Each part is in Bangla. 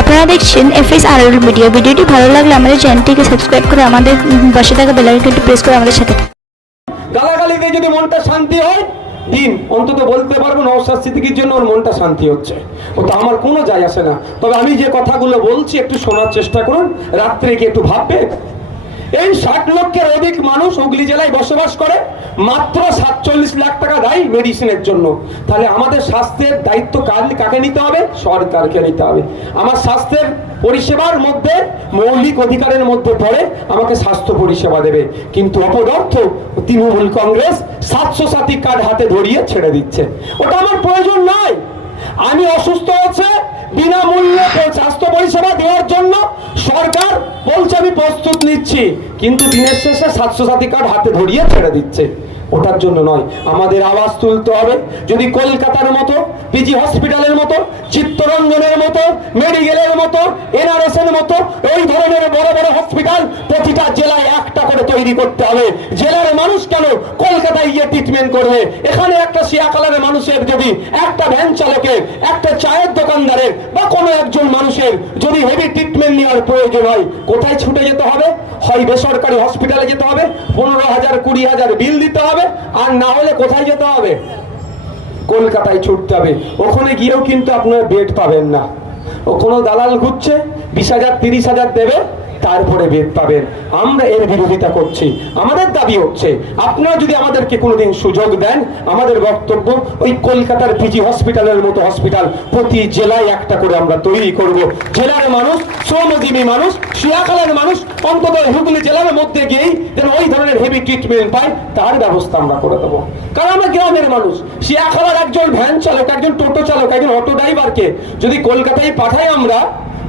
আপনারা দেখছেন FSRL মিডিয়া। ভিডিওটি ভালো লাগলে আমাদের চ্যানেলটিকে সাবস্ক্রাইব করে আমাদের পাশে থাকা বেল আইকনটি প্রেস করে আমাদের সাথে থাকুন। গালাগালিতে যদি মনটা শান্তি হয় দিন অন্তত বলতে পারবো নওশাদ সিদ্দিকীর জন্য ওর মনটা শান্তি হচ্ছে, ও তো আমার কোনো যায় আসে না। তবে আমি যে কথাগুলো বলছি একটু শোনার চেষ্টা করুন, রাত্রে কি একটু ভাববে। এই 60 লক্ষের অধিক মানুষ হুগলি জেলায় বসবাস করে, মাত্র 47 লাখ টাকা দেয় মেডিসিনের জন্য। তাহলে আমাদের স্বাস্থ্যের দায়িত্ব কাকে নিতে হবে? সরকারকে নিতে হবে। আমার স্বাস্থ্যের পরিষেবার মধ্যে মৌলিক অধিকারের মধ্যে পড়ে আমাকে স্বাস্থ্য পরিষেবা দেবে, কিন্তু অপদার্থ তৃণমূল কংগ্রেস 700 সাথী কার্ড হাতে ধরিয়ে ছেড়ে দিচ্ছে। ওটা আমার প্রয়োজন নয়। আমি অসুস্থ হচ্ছে, বিনামূল্যে স্বাস্থ্য পরিষেবা দেওয়ার জন্য সরকার বলছে আমি প্রস্তুত নিচ্ছি, কিন্তু দিনের শেষে 700 সাথী কার্ড হাতে ধরিয়ে ছেড়ে দিচ্ছে। ওটার জন্য নয়, আমাদের আওয়াজ তুলতে হবে। যদি কলকাতার মতো, পিজি হসপিটালের মতো, চিত্তরঞ্জনের মতো, মেডিকেলের মতো, NRS এর মতো ওই ধরনের বড় বড় হসপিটাল প্রতিটা জেলায় একটা করে তৈরি করতে হবে। জেলার মানুষ কেন কলকাতায় গিয়ে ট্রিটমেন্ট করবে? এখানে একটা শিয়াখালার মানুষের যদি, একটা ভ্যান চালকের, একটা চায়ের দোকানদারের বা কোনো একজন মানুষের যদি হেভি ট্রিটমেন্ট নেওয়ার প্রয়োজন হয়, কোথায় ছুটে যেতে হবে? হয় বেসরকারি হসপিটালে যেতে হবে, 15,000 20,000 বিল দিতে হবে, আর না হলে কোথায় যেতে হবে? কলকাতায় ছুটতে হবে। ওখানে গিয়েও কিন্তু আপনারা বেড পাবেন না। ওখানে দালাল ঘুরছে, 20,000 30,000 দেবে, তারপরে বেড পাবেন। আমরা এর বিরোধিতা করছি। আমাদের দাবি হচ্ছে আপনারা যদি আমাদেরকে কোনোদিন সুযোগ দেন, আমাদের বক্তব্য ওই কলকাতার পিজি হসপিটালের মতো হসপিটাল প্রতি জেলায় একটা করে আমরা তৈরি করব। জেলার মানুষ, শ্রমজীবী মানুষ, শিয়াখালার মানুষ অন্তত হুগলি জেলার মধ্যে গিয়েই যেন ওই ধরনের হেভি ট্রিটমেন্ট পায়, তার ব্যবস্থা আমরা করে দেবো। কারণ আমরা গ্রামের মানুষ। শিয়াখালার একজন ভ্যান চালক, একজন টোটো চালক, একজন অটো ড্রাইভারকে যদি কলকাতায় পাঠাই, আমরা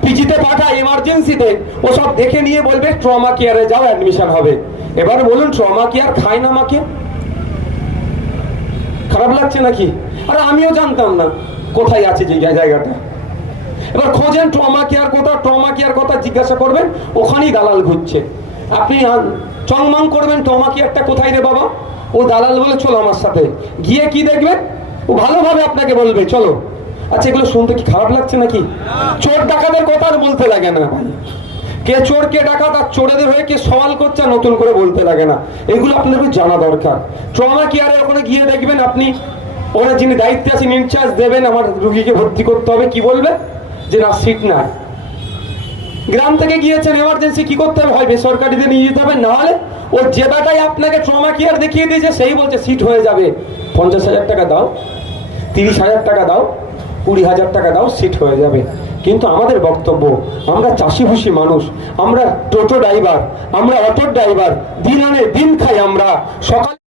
পিজিতে পাঠাই এমার্জেন্সিতে, ও সব দেখে নিয়ে বলবে ট্রমা কেয়ারে যাও, অ্যাডমিশন হবে। এবার বলুন, ট্রমা কেয়ার খায় না মাকে? খারাপ লাগছে নাকি? আর আমিও জানতাম না কোথায় আছে যে জায়গাটা। এবার খোঁজেন ট্রমা কেয়ার কথা, ট্রমা কেয়ার কথা জিজ্ঞাসা করবেন, ওখানেই দালাল ঘুরছে। আপনি চংমাং করবেন ট্রমা কেয়ারটা কোথায় রে বাবা, ও দালাল বলে চলো আমার সাথে। গিয়ে কি দেখবেন, ও ভালোভাবে আপনাকে বলবে চলো। আচ্ছা, এগুলো শুনতে কি খারাপ লাগছে নাকি? চোর ডাকাতের কথা আর বলতে লাগে না ভাই। কে চোর কে ডাকাত আর চোরেদের হয়ে কে সওয়াল করছে নতুন করে বলতে লাগে না। এগুলো আপনাদের জানা দরকার। ট্রমা কেয়ারে ওখানে গিয়ে দেখবেন, আপনি ওখানে যিনি দায়িত্বে আছেন, ইনচার্জ দেবেন আমার রুগীকে ভর্তি করতে হবে, কি বলবে যে না সিট নাই। গ্রাম থেকে গিয়েছেন এমার্জেন্সি, কি করতে হবে? হয় বেসরকারিতে নিয়ে যেতে হবে, না হলে ও যে বেটাই আপনাকে ট্রমা কেয়ার দেখিয়ে দিয়েছে সেই বলছে সিট হয়ে যাবে, 50,000 টাকা দাও, 30,000 টাকা দাও, 20,000 টাকা দাও, সিট হয়ে যাবে। কিন্তু আমাদের বক্তব্য, আমরা চাষিভুষি মানুষ, আমরা টোটো ড্রাইভার, আমরা অটো ড্রাইভার, দিন আনে দিন খাই আমরা। সকাল